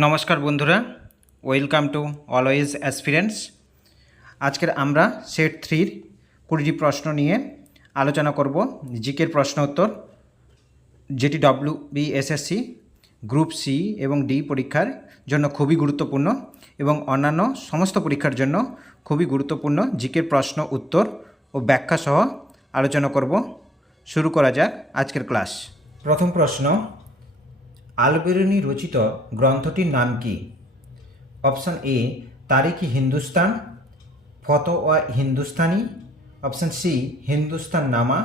নমস্কার বন্ধুরা, welcome to always aspirants. আজকের আমরা সেট 3-র 20টি প্রশ্ন নিয়ে আলোচনা করব। জিকের প্রশ্ন উত্তর, যেটি WBSSC গ্রুপ সি এবং ডি পরীক্ষার জন্য খুবই গুরুত্বপূর্ণ এবং অন্যান্য সমস্ত পরীক্ষার জন্য খুবই গুরুত্বপূর্ণ জিকের প্রশ্ন উত্তর ও ব্যাখ্যা সহ আলোচনা করব। শুরু করা যাক আজকের ক্লাস। প্রথম প্রশ্ন, আল-বেরুনি রচিত গ্রন্থটির নাম কি? অপশান এ তারিখ-ই হিন্দুস্তান, ফতোয়া হিন্দুস্তানি, অপশান সি হিন্দুস্তান নামা,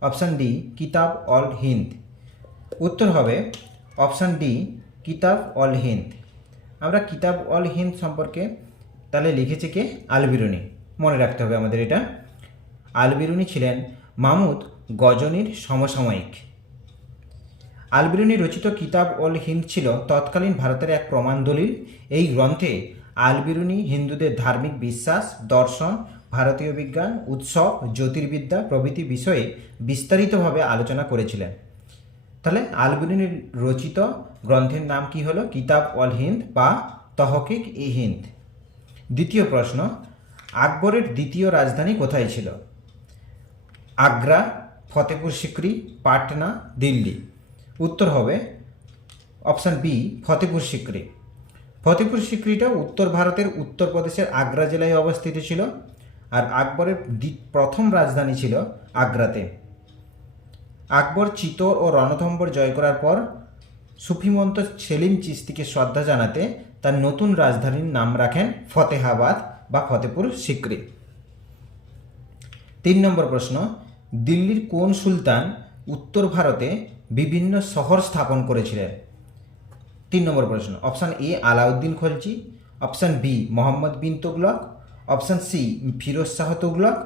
অপশান ডি কিতাব অল হিন্দ। উত্তর হবে অপশান ডি কিতাব অল হিন্দ। আমরা কিতাব অল হিন্দ সম্পর্কে তাহলে লিখেছে কে? আল-বেরুনি। মনে রাখতে হবে আমাদের এটা। আল-বেরুনি ছিলেন মাহমুদ গজনির সমসাময়িক। আল-বেরুনি রচিত কিতাব অল হিন্দ ছিল তৎকালীন ভারতের এক প্রমাণ দলিল। এই গ্রন্থে আল-বেরুনি হিন্দুদের ধার্মিক বিশ্বাস, দর্শন, ভারতীয় বিজ্ঞান, উৎসব, জ্যোতির্বিদ্যা প্রভৃতি বিষয়ে বিস্তারিতভাবে আলোচনা করেছিলেন। তাহলে আল-বেরুনির রচিত গ্রন্থের নাম কি হলো? কিতাব অল হিন্দ বা তহকিক-ই-হিন্দ। দ্বিতীয় প্রশ্ন, আকবরের দ্বিতীয় রাজধানী কোথায় ছিল? আগ্রা, ফতেপুর সিক্রি, পাটনা, দিল্লি। উত্তর হবে অপশান বি ফতেপুর সিক্রি। ফতেপুর সিক্রিটা উত্তর ভারতের উত্তরপ্রদেশের আগ্রা জেলায় অবস্থিত ছিল, আর আকবরের প্রথম রাজধানী ছিল আগ্রাতে। আকবর চিতোর ও রণথম্বর জয় করার পর সুফিমন্ত সেলিম চিশতিকে শ্রদ্ধা জানাতে তার নতুন রাজধানীর নাম রাখেন ফতেহাবাদ বা ফতেপুর সিক্রি। 3 নম্বর প্রশ্ন, দিল্লির কোন সুলতান উত্তর ভারতে বিভিন্ন শহর স্থাপন করেছিলেন? 3 নম্বর প্রশ্ন, option A Alauddin Khalji, option B Mohammad bin Tughlaq, option C Firoz Shah Tughlaq,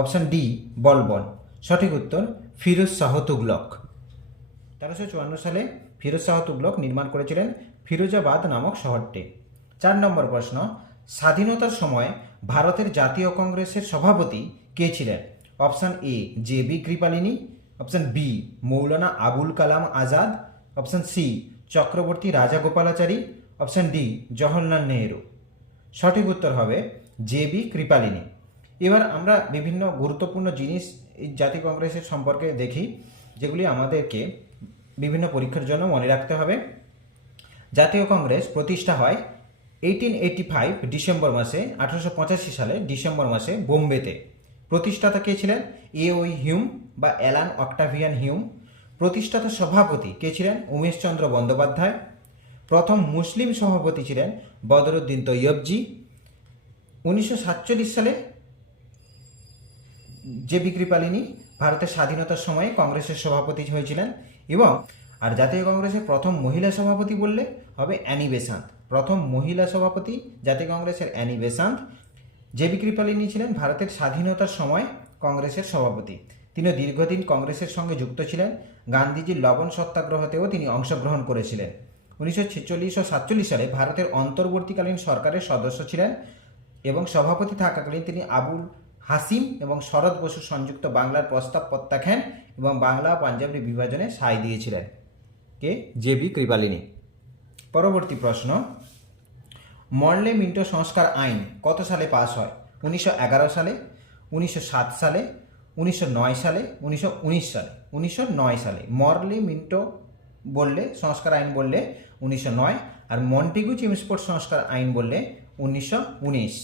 option D Balban. সঠিক উত্তর ফিরোজ শাহ তুগলক। 1354 সালে ফিরোজ শাহ তুগলক নির্মাণ করেছিলেন ফিরোজাবাদ নামক শহরটি। 4 নম্বর প্রশ্ন, স্বাধীনতার সময় ভারতের জাতীয় কংগ্রেসের সভাপতি কে ছিলেন? Option A JB Kripalani, option B Maulana Abul Kalam Azad, option C Chakravarti Rajagopalachari, option D Jawaharlal Nehru. সঠিক উত্তর হবে JB কৃপালিনী। এবার আমরা বিভিন্ন গুরুত্বপূর্ণ জিনিস এই জাতীয় কংগ্রেসের সম্পর্কে দেখি, যেগুলি আমাদেরকে বিভিন্ন পরীক্ষার জন্য মনে রাখতে হবে। জাতীয় কংগ্রেস প্রতিষ্ঠা হয় 1885 ডিসেম্বর মাসে, 1885 সালে ডিসেম্বর মাসে বোম্বেতে। প্রতিষ্ঠাতা কে ছিলেন? A.O. হিউম বা অ্যালান অক্টাভিয়ান হিউম। প্রতিষ্ঠাতা সভাপতি কে ছিলেন? উমেশচন্দ্র বন্দ্যোপাধ্যায়। প্রথম মুসলিম সভাপতি ছিলেন বদরুদ্দিন তৈয়বজি। 1947 সালে JB কৃপালিনী ভারতের স্বাধীনতার সময়ে কংগ্রেসের সভাপতি হয়েছিলেন। এবং আর জাতীয় কংগ্রেসের প্রথম মহিলা সভাপতি বললে হবে অ্যানি বেসান্ত। প্রথম মহিলা সভাপতি জাতীয় কংগ্রেসের অ্যানি বেসান্ত। JB কৃপালিনী ছিলেন ভারতের স্বাধীনতার সময় কংগ্রেসের সভাপতি। তিনি দীর্ঘদিন কংগ্রেসের সঙ্গে যুক্ত ছিলেন। গান্ধীজির লবণ সত্যাগ্রহতেও তিনি অংশগ্রহণ করেছিলেন। 1946 ও 1947 সালে ভারতের অন্তর্বর্তীকালীন সরকারের সদস্য ছিলেন এবং সভাপতি থাকাকালীন তিনি আবুল হাসিম এবং শরৎ বসুর সংযুক্ত বাংলার প্রস্তাব প্রত্যাখ্যান এবং বাংলা ও পাঞ্জাবের বিভাজনে সায় দিয়েছিলেন কে? JB কৃপালিনী। পরবর্তী প্রশ্ন, মরলে মিন্টো সংস্কার আইন কত সালে পাস হয়? 1911 সালে, 1907 সালে, 1909 সালে, 1919 সালে। 1909 সালে মরলে মিন্টো বললে সংস্কার আইন বললে 1909, আর মন্টেগু চেমস্ফোর্ড সংস্কার আইন বললে 1919।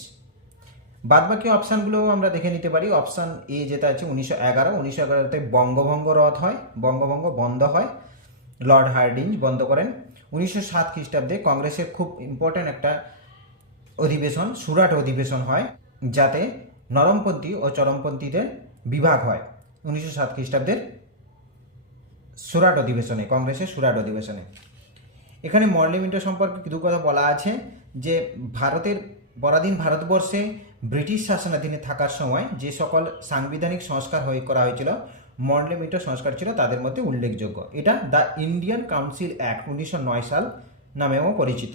বাদবাকি অপশানগুলো আমরা দেখে নিতে পারি। অপশান এ যেটা আছে 1911, 1911তে বঙ্গভঙ্গ রদ হয়, বঙ্গভঙ্গ বন্ধ হয়, লর্ড হার্ডিঞ্জ বন্ধ করেন। 1907 খ্রিস্টাব্দে কংগ্রেসের খুব ইম্পর্ট্যান্ট একটা অধিবেশন, সুরাট অধিবেশন হয়, যাতে নরমপন্থী ও চরমপন্থীদের বিভাগ হয়। 1907 খ্রিস্টাব্দের সুরাট অধিবেশনে, কংগ্রেসের সুরাট অধিবেশনে। এখানে মরলে মিন্টো সম্পর্কে কিছু কথা বলা আছে যে ভারতের পরাধীন ভারতবর্ষে ব্রিটিশ শাসনাধীনে থাকার সময় যে সকল সাংবিধানিক সংস্কার করা হয়েছিল, মরলে মিন্টো সংস্কার ছিল তাদের মধ্যে উল্লেখযোগ্য। এটা দ্য ইন্ডিয়ান কাউন্সিল অ্যাক্ট 1909 সাল নামেও পরিচিত।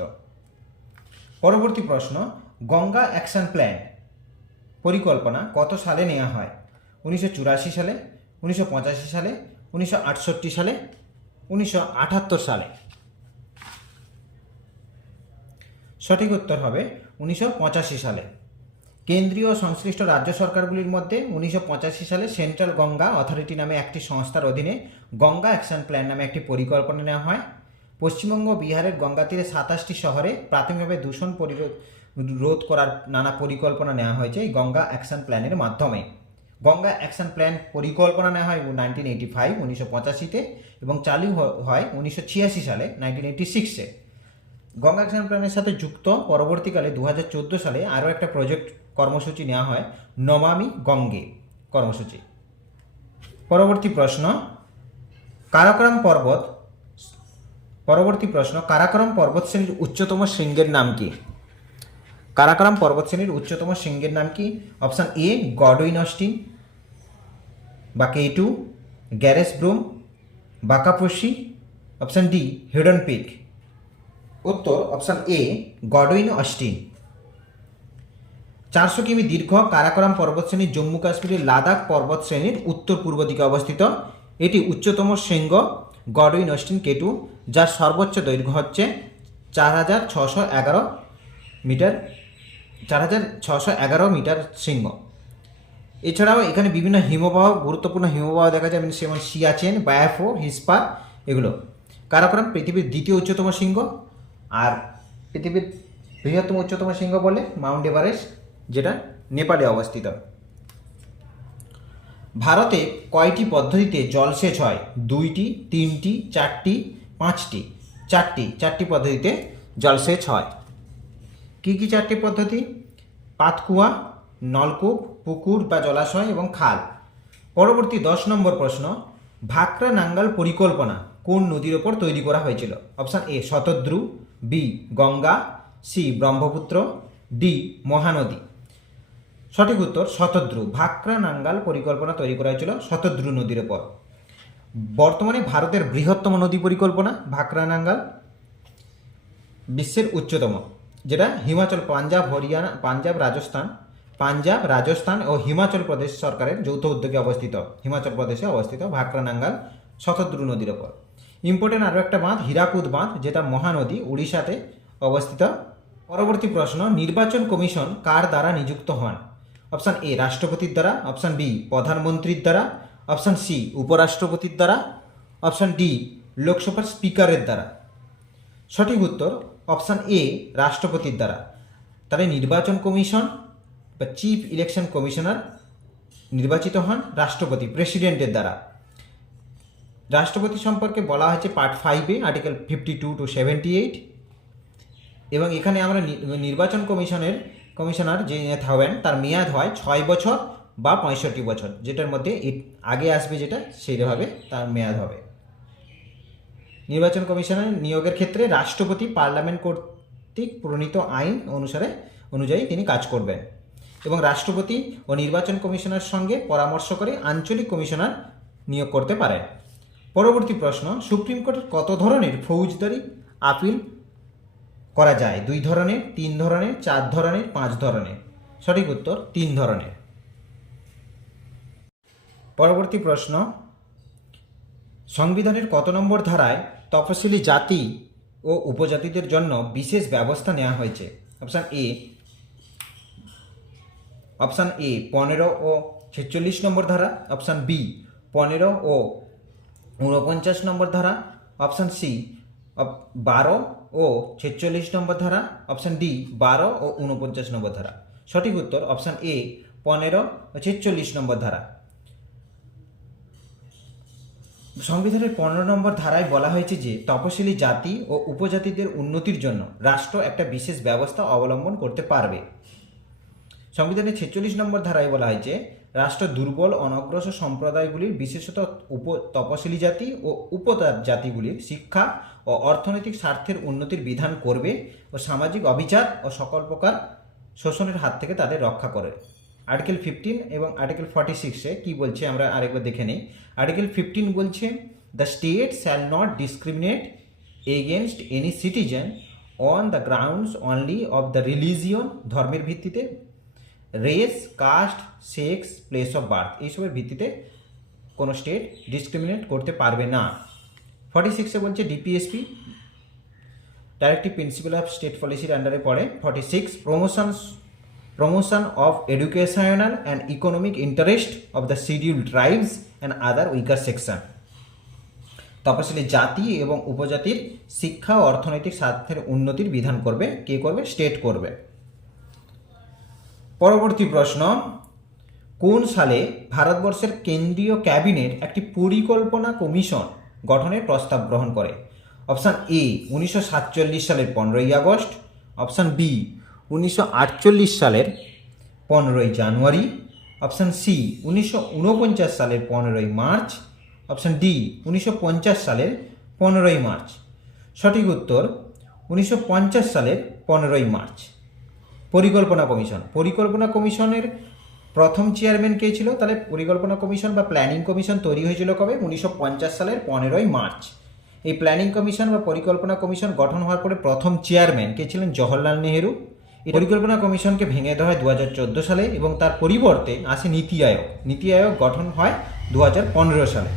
পরবর্তী প্রশ্ন, গঙ্গা অ্যাকশন প্ল্যান পরিকল্পনা কত সালে নেওয়া হয়? 1984 সালে, 1985 সালে, 1968 সালে, 1978 সালে। সঠিক উত্তর হবে 1985 সালে। কেন্দ্রীয় সংশ্লিষ্ট রাজ্য সরকারগুলির মধ্যে 1985 সালে সেন্ট্রাল গঙ্গা অথরিটি নামে একটি সংস্থার অধীনে গঙ্গা অ্যাকশন প্ল্যান নামে একটি পরিকল্পনা নেওয়া হয়। পশ্চিমবঙ্গ ও বিহারের গঙ্গা তীরে 27টি শহরে প্রাথমিকভাবে দূষণ রোধ করার নানা পরিকল্পনা নেওয়া হয়েছে এই গঙ্গা অ্যাকশন প্ল্যানের মাধ্যমে। গঙ্গা অ্যাকশন প্ল্যান পরিকল্পনা নেওয়া হয় 1985 এবং চালু হয় 1986 সালে 1986-এ। গঙ্গা অ্যাকশন প্ল্যানের সাথে যুক্ত পরবর্তীকালে 2014 সালে আরও একটা প্রজেক্ট কর্মসূচি নেওয়া হয়, নমামি গঙ্গে কর্মসূচি। পরবর্তী প্রশ্ন, কারাকোরাম পর্বত শ্রেণীর উচ্চতম শৃঙ্গের নাম কি? কারাকোরাম পর্বত শ্রেণীর উচ্চতম শৃঙ্গের নাম কি? অপশান এ গডউইন অস্টিন বা K2, Gasherbrum, Rakaposhi, option D hidden peak. উত্তর অপশান এ গডউইন অস্টিন। 400 কিমি দীর্ঘ কারাকোরাম পর্বতশ্রেণী জম্মু কাশ্মীরের লাদাখ পর্বত শ্রেণীর উত্তর পূর্ব দিকে অবস্থিত। এটি উচ্চতম শৃঙ্গ গডউইন অস্টিন K2, যার সর্বোচ্চ দৈর্ঘ্য হচ্ছে 4,611 মিটার শৃঙ্গ। এছাড়াও এখানে বিভিন্ন হিমবাহ, গুরুত্বপূর্ণ হিমবাহ দেখা যায়, যেমন সিয়াচেন, বায়াফো, হিসপা, এগুলো। কারাকোরাম পৃথিবীর দ্বিতীয় উচ্চতম শৃঙ্গ, আর পৃথিবীর বৃহত্তম উচ্চতম শৃঙ্গ বলে মাউন্ট এভারেস্ট, যেটা নেপালে অবস্থিত। ভারতে কয়টি পদ্ধতিতে জলসেচ হয়? 2টি, 3টি, 4টি, 5টি? 4টি পদ্ধতিতে জলসেচ হয়। কি কি 4টি পদ্ধতি? পাতকুয়া, নলকূপ, পুকুর বা জলাশয় এবং খাল। পরবর্তী 10 নম্বর প্রশ্ন, ভাকরা নাঙ্গাল পরিকল্পনা কোন নদীর ওপর তৈরি করা হয়েছিল? Option A Shatadru, B Ganga, C Brahmaputra, D Mahanadi. সঠিক উত্তর শতদ্রু। ভাকরা নাঙ্গাল পরিকল্পনা তৈরি করা হয়েছিল শতদ্রু নদীর ওপর। বর্তমানে ভারতের বৃহত্তম নদী পরিকল্পনা ভাকরা নাঙ্গাল, বিশ্বের উচ্চতম, যেটা পাঞ্জাব, রাজস্থান ও হিমাচল প্রদেশ সরকারের যৌথ উদ্যোগে অবস্থিত। হিমাচল প্রদেশে অবস্থিত ভাকরা নাঙ্গাল শতদ্রু নদীর ওপর। ইম্পর্টেন্ট আরও একটা বাঁধ হীরাকুদ বাঁধ, যেটা মহানদী, উড়িষ্যাতে অবস্থিত। পরবর্তী প্রশ্ন, নির্বাচন কমিশন কার দ্বারা নিযুক্ত হন? অপশান এ রাষ্ট্রপতির দ্বারা, অপশান বি প্রধানমন্ত্রীর দ্বারা, অপশান সি উপরাষ্ট্রপতির দ্বারা, অপশান ডি লোকসভার স্পিকারের দ্বারা। সঠিক উত্তর অপশান এ রাষ্ট্রপতির দ্বারা। তাহলে নির্বাচন কমিশন বা চিফ ইলেকশন কমিশনার নির্বাচিত হন রাষ্ট্রপতি, প্রেসিডেন্টের দ্বারা। রাষ্ট্রপতি সম্পর্কে বলা হয়েছে পার্ট 5-এ আর্টিকেল 52 to 78। এবং এখানে আমরা নির্বাচন কমিশনার যে হবেন তার মেয়াদ হয় 6 বছর বা 65 বছর, যেটার মধ্যে আগে আসবে যেটা সেইভাবে তার মেয়াদ হবে। নির্বাচন কমিশনার নিয়োগের ক্ষেত্রে রাষ্ট্রপতি পার্লামেন্ট কর্তৃক প্রণীত আইন অনুযায়ী তিনি কাজ করবেন, এবং রাষ্ট্রপতি ও নির্বাচন কমিশনার সঙ্গে পরামর্শ করে আঞ্চলিক কমিশনার নিয়োগ করতে পারেন। পরবর্তী প্রশ্ন, সুপ্রিম কোর্টের কত ধরনের ফৌজদারি আপিল করা যায়? 2 ধরনের, 3 ধরনের, 4 ধরনের, 5 ধরনের? সঠিক উত্তর 3 ধরনের। পরবর্তী প্রশ্ন, সংবিধানের কত নম্বর ধারায় তফসিলি জাতি ও উপজাতিদের জন্য বিশেষ ব্যবস্থা নেওয়া হয়েছে? অপশান এ 15 ও 46 নম্বর ধারা, অপশান বি 15 ও 49 নম্বর ধারা, অপশান সি 12 ও 46 নম্বর ধারা, অপশান ডি 12 ও 49 নম্বর ধারা। সঠিক উত্তর অপশান এ 15 ও 46 নম্বর ধারা। সংবিধানের 15 নম্বর ধারায় বলা হয়েছে যে তপশিলি জাতি ও উপজাতিদের উন্নতির জন্য রাষ্ট্র একটা বিশেষ ব্যবস্থা অবলম্বন করতে পারবে। সংবিধানের 46 নম্বর ধারায় বলা হয়েছে রাষ্ট্র দুর্বল অনগ্রসর সম্প্রদায়গুলির, বিশেষত তপশিলি জাতি ও উপজাতিগুলির শিক্ষা ও অর্থনৈতিক স্বার্থের উন্নতির বিধান করবে ও সামাজিক অবিচার ও সকল প্রকার শোষণের হাত থেকে তাদের রক্ষা করে। আর্টিকেল 15 এবং আর্টিকেল 46-এ কী বলছে আমরা আরেকবার দেখে নিই। আর্টিকেল 15 বলছে, the state shall not discriminate against any citizen on the grounds only of the religion, ধর্মের ভিত্তিতে, race, caste, sex, place of birth, এইসবের ভিত্তিতে কোনো স্টেট ডিসক্রিমিনেট করতে পারবে না। 46-এ বলছে DPSP, directive principle of state পলিসির আন্ডারে পড়ে। 46 promotion of educational and economic interest of the scheduled tribes and other weaker section. তপশিলি জাতি এবং উপজাতির শিক্ষা ও অর্থনৈতিক স্বার্থের উন্নতির বিধান করবে কে করবে? স্টেট করবে। পরবর্তী প্রশ্ন, কোন সালে ভারতবর্ষের কেন্দ্রীয় ক্যাবিনেট একটি পরিকল্পনা কমিশন গঠনের প্রস্তাব গ্রহণ করে? অপশান এ 1947 সালের 15ই আগস্ট, অপশান বি 1948 সালের 15ই জানুয়ারি, অপশান সি 1949 সালের 15ই মার্চ, অপশান ডি 1950 সালের 15ই মার্চ। সঠিক উত্তর 1950 সালের 15ই মার্চ। পরিকল্পনা কমিশনের প্রথম চেয়ারম্যান কে ছিল? তাহলে পরিকল্পনা কমিশন বা প্ল্যানিং কমিশন তৈরি হয়েছিল কবে? 1950 সালের 15ই মার্চ। এই প্ল্যানিং কমিশন বা পরিকল্পনা কমিশন গঠন হওয়ার পরে প্রথম চেয়ারম্যান কে ছিলেন? জওহরলাল নেহেরু। এই পরিকল্পনা কমিশনকে ভেঙে দেওয়া হয় 2014 সালে এবং তার পরিবর্তে আসে নীতি আয়োগ। নীতি আয়োগ গঠন হয় 2015 সালে।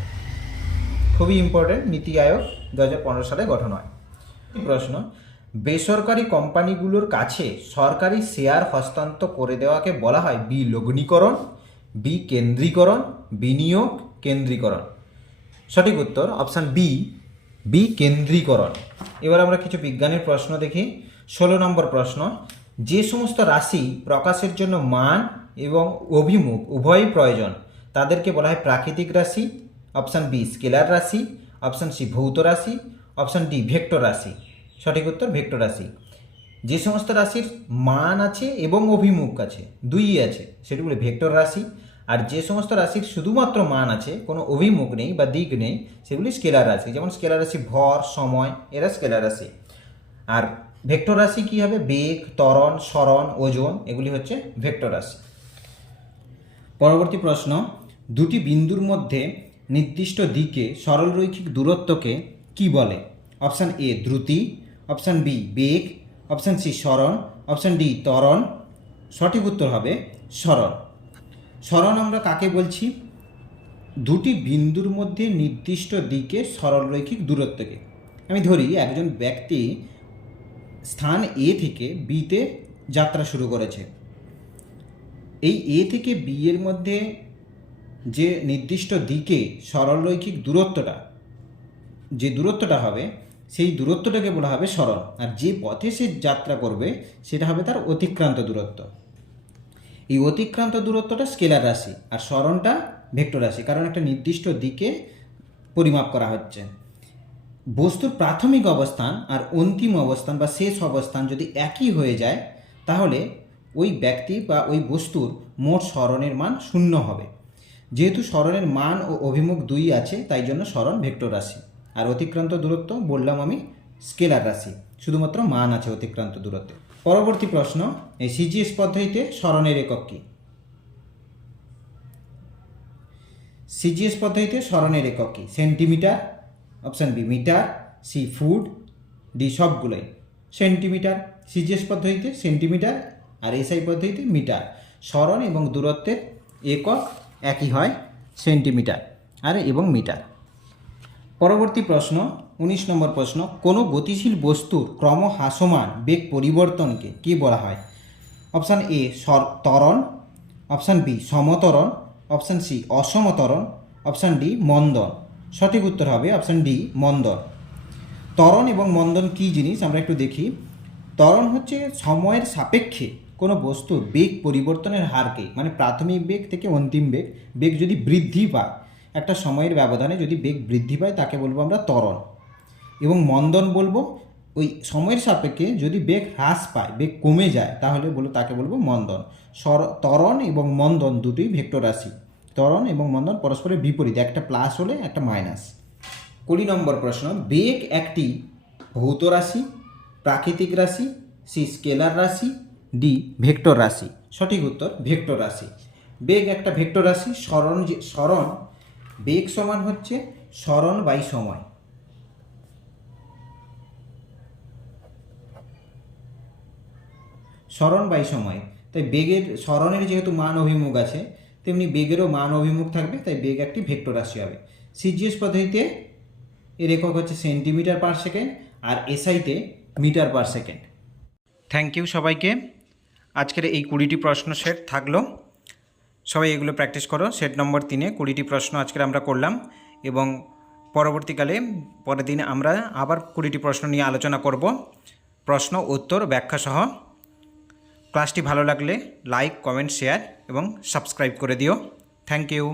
খুবই ইম্পর্টেন্ট, নীতি আয়োগ 2015 সালে গঠন হয়। প্রশ্ন, বেসরকারি কোম্পানিগুলোর কাছে সরকারি শেয়ার হস্তান্তর করে দেওয়াকে বলা হয় বিলগ্নীকরণ, বিকেন্দ্রীকরণ, বিনিয়োগ কেন্দ্রীকরণ। সঠিক উত্তর অপশান বি, বিকেন্দ্রীকরণ। এবার আমরা কিছু বিজ্ঞানের প্রশ্ন দেখি। 16 নম্বর প্রশ্ন, যে সমস্ত রাশি প্রকাশের জন্য মান এবং অভিমুখ উভয়ই প্রয়োজন তাদেরকে বলা হয় প্রাকৃতিক রাশি। অপশান বি স্কেলার রাশি, অপশান সি ভৌত রাশি, অপশান ডি ভেক্টর রাশি। সঠিক উত্তর ভেক্টর রাশি। যে সমস্ত রাশির মান আছে এবং অভিমুখ আছে, দুইই আছে, সেগুলি ভেক্টর রাশি। আর যে সমস্ত রাশির শুধুমাত্র মান আছে, কোনো অভিমুখ নেই বা দিক নেই, সেগুলি স্কেলার রাশি। যেমন স্কেলার রাশি ভর, সময়, এরা স্কেলার রাশি। আর ভেক্টর রাশি কী হবে? বেগ, ত্বরণ, সরণ, ওজন, এগুলি হচ্ছে ভেক্টর রাশি। পরবর্তী প্রশ্ন, দুটি বিন্দুর মধ্যে নির্দিষ্ট দিকে সরলরৈখিক দূরত্বকে কি বলে? অপশান এ দ্রুতি, অপশান বি বেগ, অপশান সি সরণ, অপশান ডি ত্বরণ। সঠিক উত্তর হবে সরণ। সরণ আমরা কাকে বলছি? দুটি বিন্দুর মধ্যে নির্দিষ্ট দিকে সরলরৈখিক দূরত্বকে। আমি ধরি একজন ব্যক্তি স্থান এ থেকে বিতে যাত্রা শুরু করেছে। এই এ থেকে বি এর মধ্যে যে নির্দিষ্ট দিকে সরলরৈখিক দূরত্বটা, যে দূরত্বটা হবে, সেই দূরত্বটাকে বলা হবে সরণ। আর যে পথে সে যাত্রা করবে সেটা হবে তার অতিক্রান্ত দূরত্ব। এই অতিক্রান্ত দূরত্বটা স্কেলার রাশি আর সরণটা ভেক্টর রাশি, কারণ একটা নির্দিষ্ট দিকে পরিমাপ করা হচ্ছে। বস্তুর প্রাথমিক অবস্থান আর অন্তিম অবস্থান বা শেষ অবস্থান যদি একই হয়ে যায় তাহলে ওই ব্যক্তি বা ওই বস্তুর মোট সরণের মান 0 হবে। যেহেতু সরণের মান ও অভিমুখ দুই আছে, তাই জন্য সরণ ভেক্টর রাশি। আর অতিক্রান্ত দূরত্ব বললাম আমি স্কেলার রাশি, শুধুমাত্র মান আছে অতিক্রান্ত দূরত্বে। পরবর্তী প্রশ্ন, এই সিজিএস পদ্ধতিতে সরণের একক কী? সিজিএস পদ্ধতিতে সরণের একক কী? Centimetre, option B metre, C foot, D সবগুলোই। সেন্টিমিটার। সিজিএস পদ্ধতিতে সেন্টিমিটার আর এসআই পদ্ধতিতে মিটার। সরণ এবং দূরত্বের একক একই হয়, সেন্টিমিটার আর এবং মিটার। পরবর্তী প্রশ্ন 19 নম্বর প্রশ্ন, কোনো গতিশীল বস্তুর ক্রমহ্রাসমান বেগ পরিবর্তনকে কী বলা হয়? অপশান এ ত্বরণ, অপশান বি সমত্বরণ, অপশান সি অসমত্বরণ, অপশান ডি মন্দন। সঠিক উত্তর হবে অপশান ডি মন্দন। ত্বরণ এবং মন্দন কী জিনিস আমরা একটু দেখি। ত্বরণ হচ্ছে সময়ের সাপেক্ষে কোনো বস্তুর বেগ পরিবর্তনের হারকে, মানে প্রাথমিক বেগ থেকে অন্তিম বেগ যদি বৃদ্ধি পায়, একটা সময়ের ব্যবধানে যদি বেগ বৃদ্ধি পায় তাকে বলবো আমরা ত্বরণ। এবং মন্দন বলবো ওই সময়ের সাপেক্ষে যদি বেগ হ্রাস পায়, বেগ কমে যায়, তাহলে তাকে বলবো মন্দন। ত্বরণ এবং মন্দন দুটোই ভেক্টর রাশি। ত্বরণ এবং মন্দন পরস্পরের বিপরীত, একটা প্লাস হলে একটা মাইনাস। 20 নম্বর প্রশ্ন, বেগ একটি ভৌত রাশি, প্রাকৃতিক রাশি, সি স্কেলার রাশি, ডি ভেক্টর রাশি। সঠিক উত্তর ভেক্টর রাশি। বেগ একটা ভেক্টর রাশি। সরণ বেগ সমান হচ্ছে সরণ বাই সময়। সরণ বাই সময়, তাই বেগের সরণের যেহেতু মান অভিমুখ আছে, তেমনি বেগেরও মান অভিমুখ থাকবে, তাই বেগ একটি ভেক্টর রাশি হবে। সিজিএস পদ্ধতিতে এর একক হচ্ছে সেন্টিমিটার পার সেকেন্ড, আর এসআইতে metre per second. Thank you সবাইকে। আজকের এই 20টি প্রশ্ন সেট থাকলো, সবাই এগুলো প্র্যাকটিস করো। সেট নম্বর 3-এ 20টি প্রশ্ন আজকে আমরা করলাম এবং পরবর্তীকালে পরের দিনে আমরা আবার 20টি প্রশ্ন নিয়ে আলোচনা করব, প্রশ্ন উত্তর ব্যাখ্যা সহ। ক্লাসটি ভালো লাগলে লাইক, কমেন্ট, শেয়ার এবং সাবস্ক্রাইব করে দিও। Thank you.